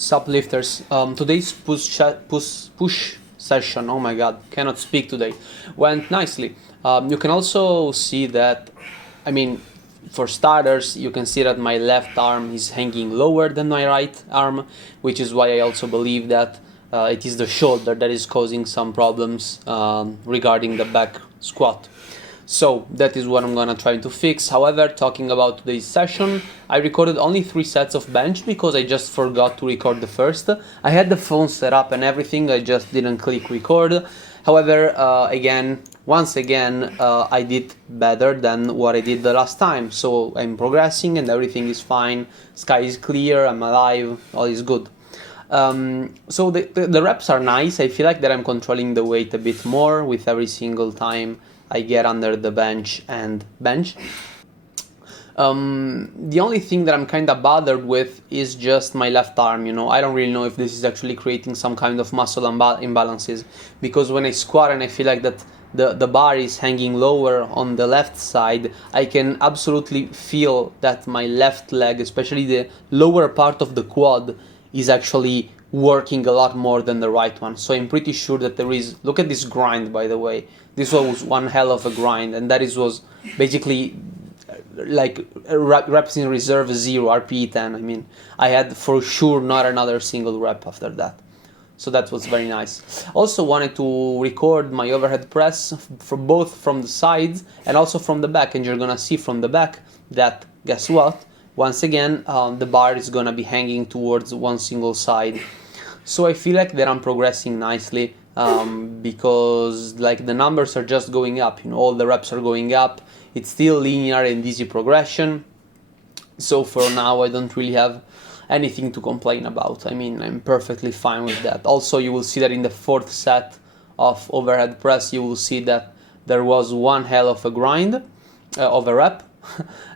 Suplifters. Today's push session, oh my god, cannot speak today, went nicely. You can also see that, I mean, for starters, you can see that my left arm is hanging lower than my right arm, which is why I also believe that it is the shoulder that is causing some problems regarding the back squat. So that is what I'm gonna try to fix. However, talking about today's session, I recorded only 3 sets of bench because I just forgot to record the first. I had the phone set up and everything, I just didn't click record. However, once again, I did better than what I did the last time. So I'm progressing and everything is fine. Sky is clear, I'm alive, all is good. So the reps are nice. I feel like that I'm controlling the weight a bit more with every single time I get under the bench and bench. The only thing that I'm kind of bothered with is just my left arm, I don't really know if this is actually creating some kind of muscle imbalances, because when I squat and I feel like that the bar is hanging lower on the left side, I can absolutely feel that my left leg, especially the lower part of the quad, is actually working a lot more than the right one. So I'm pretty sure that there is, look at this grind, by the way, this was one hell of a grind, and that was basically like reps in reserve 0, RPE 10. I mean, I had for sure not another single rep after that. So that was very nice. Also wanted to record my overhead press from both from the sides and also from the back, and you're gonna see from the back that, guess what? Once again, the bar is gonna be hanging towards one single side. So I feel like that I'm progressing nicely, because like the numbers are just going up, all the reps are going up. It's still linear and easy progression. So for now, I don't really have anything to complain about. I mean, I'm perfectly fine with that. Also, you will see that in the 4th set of overhead press, you will see that there was one hell of a grind of a rep.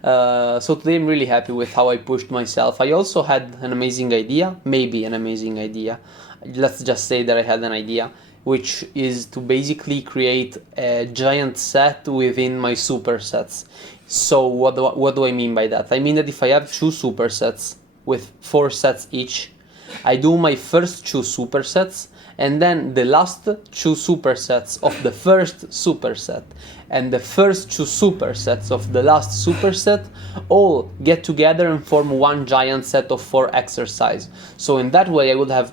So today I'm really happy with how I pushed myself. I also had an amazing idea, maybe an amazing idea. Let's just say that I had an idea, which is to basically create a giant set within my supersets. So what do I mean by that? I mean that if I have 2 supersets with 4 sets each, I do my first 2 supersets, and then the last 2 supersets of the first superset and the first 2 supersets of the last superset all get together and form one giant set of 4 exercises. So in that way I would have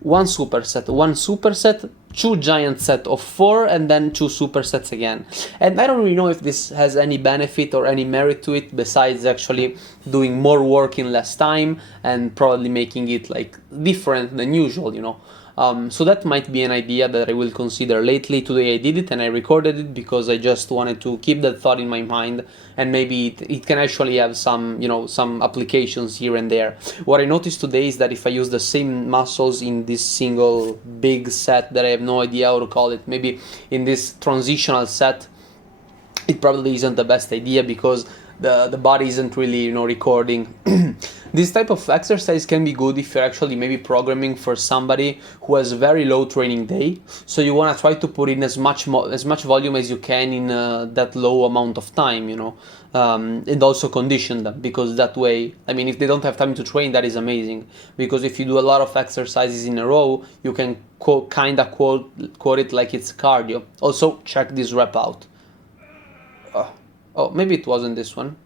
one superset, 2 giant set of 4, and then 2 supersets again. And I don't really know if this has any benefit or any merit to it besides actually doing more work in less time and probably making it like different than usual, So that might be an idea that I will consider lately. Today I did it and I recorded it because I just wanted to keep that thought in my mind, and maybe it can actually have some, some applications here and there. What I noticed today is that if I use the same muscles in this single big set that I have no idea how to call it, maybe in this transitional set, it probably isn't the best idea because the body isn't really, recording. This type of exercise can be good if you're actually maybe programming for somebody who has very low training day. So you want to try to put in as much volume as you can in that low amount of time, and also condition them, because that way, I mean, if they don't have time to train, that is amazing. Because if you do a lot of exercises in a row, you can quote it like it's cardio. Also, check this rep out. Oh, maybe it wasn't this one.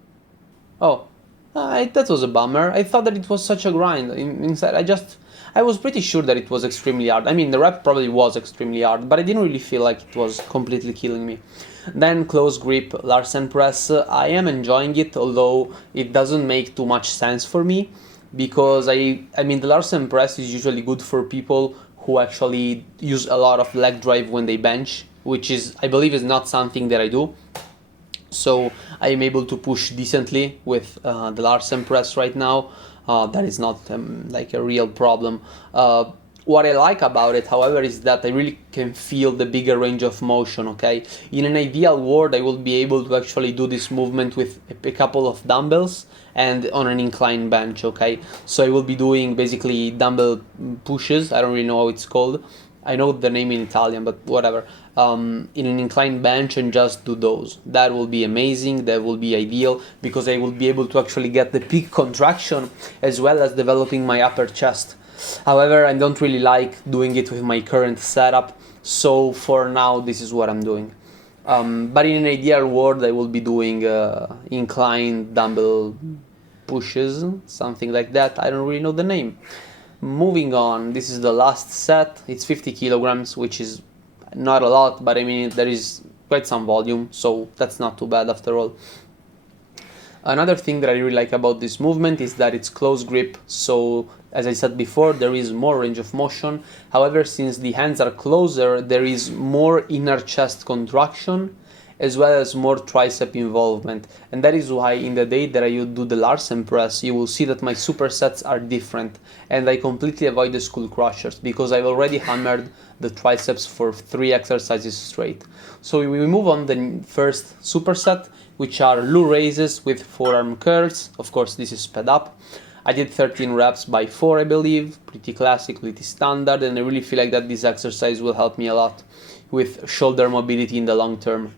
Oh, that was a bummer. I thought that it was such a grind. Inside, I was pretty sure that it was extremely hard. I mean, the rep probably was extremely hard, but I didn't really feel like it was completely killing me. Then close grip Larsen press. I am enjoying it, although it doesn't make too much sense for me, because I mean, the Larsen press is usually good for people who actually use a lot of leg drive when they bench, which is, I believe, is not something that I do. So I am able to push decently with the Larsen press right now. That is not like a real problem. What I like about it, however, is that I really can feel the bigger range of motion, okay? In an ideal world, I will be able to actually do this movement with a couple of dumbbells and on an incline bench, okay? So I will be doing basically dumbbell pushes. I don't really know how it's called. I know the name in Italian, but whatever. In an inclined bench and just do those. That will be amazing. That will be ideal because I will be able to actually get the peak contraction as well as developing my upper chest. However, I don't really like doing it with my current setup, so for now this is what I'm doing. But in an ideal world, I will be doing inclined dumbbell pushes, something like that. I don't really know the name. Moving on, this is the last set. It's 50 kilograms, which is not a lot, but I mean, there is quite some volume, so that's not too bad after all. Another thing that I really like about this movement is that it's close grip, so as I said before, there is more range of motion. However, since the hands are closer, there is more inner chest contraction as well as more tricep involvement. And that is why in the day that I do the Larsen press, you will see that my supersets are different and I completely avoid the skull crushers because I've already hammered the triceps for 3 exercises straight. So we move on the first superset, which are Lou raises with forearm curls. Of course, this is sped up. I did 13 reps by 4, I believe. Pretty classic, pretty standard, and I really feel like that this exercise will help me a lot with shoulder mobility in the long term.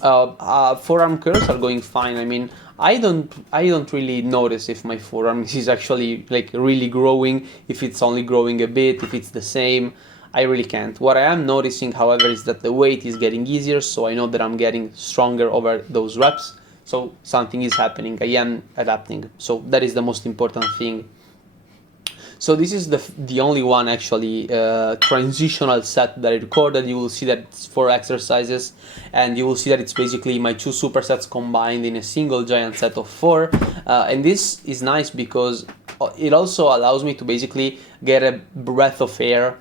Forearm curls are going fine. I mean, I don't really notice if my forearm is actually like really growing, if it's only growing a bit, if it's the same. I really can't. What I am noticing, however, is that the weight is getting easier, so I know that I'm getting stronger over those reps. So something is happening. I am adapting. So that is the most important thing. So this is the only one actually transitional set that I recorded. You will see that it's 4 exercises, and you will see that it's basically my 2 supersets combined in a single giant set of 4. And this is nice because it also allows me to basically get a breath of air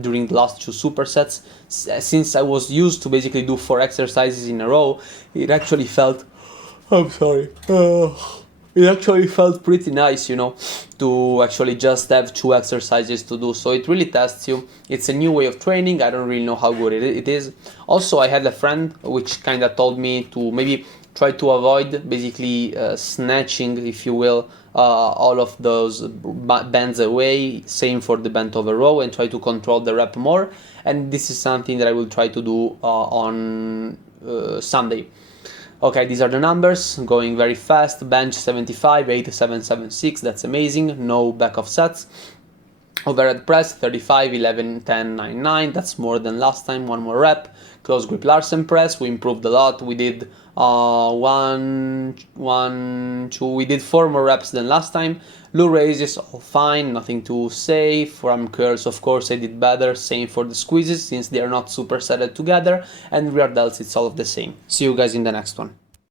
during the last 2 supersets. Since I was used to basically do 4 exercises in a row, it actually felt... I'm sorry. It actually felt pretty nice, you know, to actually just have 2 exercises to do. So it really tests you. It's a new way of training. I don't really know how good it is. Also, I had a friend which kind of told me to maybe try to avoid basically snatching, if you will, all of those bends away. Same for the bent over row, and try to control the rep more. And this is something that I will try to do on Sunday. Okay, these are the numbers, going very fast. Bench 75, 8776, that's amazing. No back off sets. Overhead press 35, 11, 10, 9, 9, that's more than last time. 1 more rep. Close grip Larsen press, we improved a lot. We did 1, 2, we did 4 more reps than last time. Lou raises, all fine, nothing to say. Forearm curls, of course, I did better. Same for the squeezes, since they are not supersetted together. And rear delts, it's all of the same. See you guys in the next one.